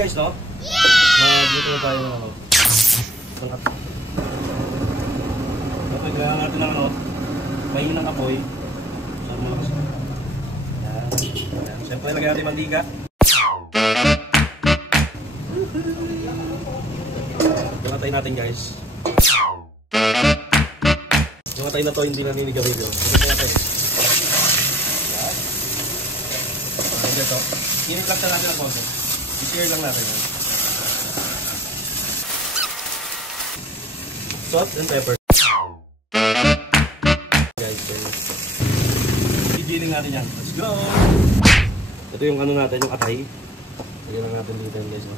guys, no? Magluto na tayo ng ano. Kapag kailangan natin ng ano, pahingi ng apoy. So, malakas. Yan. Siyempre, lagyan natin mantika. Tumatay natin, guys. Tumatay na to, hindi naninigaw ito. Tumatay natin. Yan. Ayan ito. Init lang natin ang konti. I-share lang natin yan. Salt and pepper. Guys, i-dealing natin yan. Let's go! Ito yung ano natin, yung atay. Lagyan lang natin dito guys.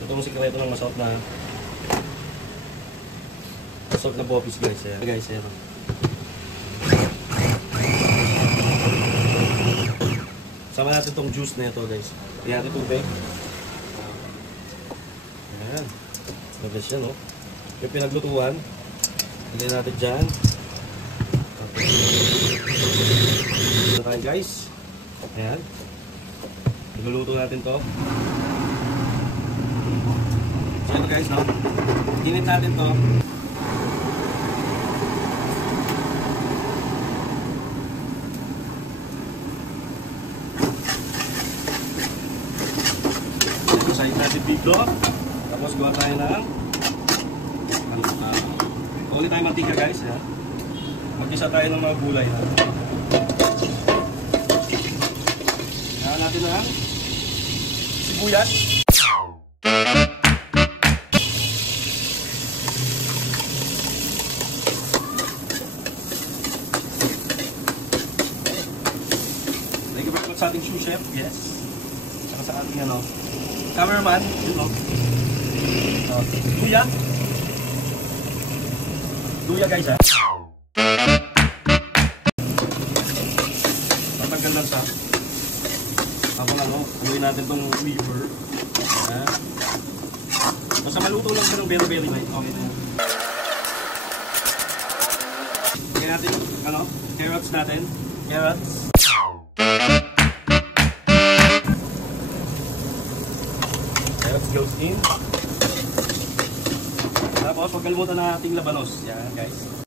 Ito yung sikreto ng masalt na bopis guys. Ayan. Guys, ayan. Sama natin itong juice na ito guys. Lagyan natin tubig. Ayan. Mabilis yan, no? Yung pinaglutuan. Lagyan natin dyan. Ito tayo guys. Ayan. Niluluto natin to. So ito guys, no? Init natin to. Sayin natin biglo. Tapos gawa tayo ng ulit tayo mantika guys. Mag-isa tayo ng mga gulay. Gawa natin ng sibuyas. Thank you very much sa ating sous chef. Yes. Saka sa ating ano, cameraman. Yun o. Luya guys ha. Tatanggal lang sa ako lang o. Anuin natin itong liver. Basta maluto lang siya ng very light. Okay na yan. Lagyan natin yung ano, carrots natin. Carrots. Carrots goes in. Tapos, huwag kalimutan na ating labanos. Yan, guys.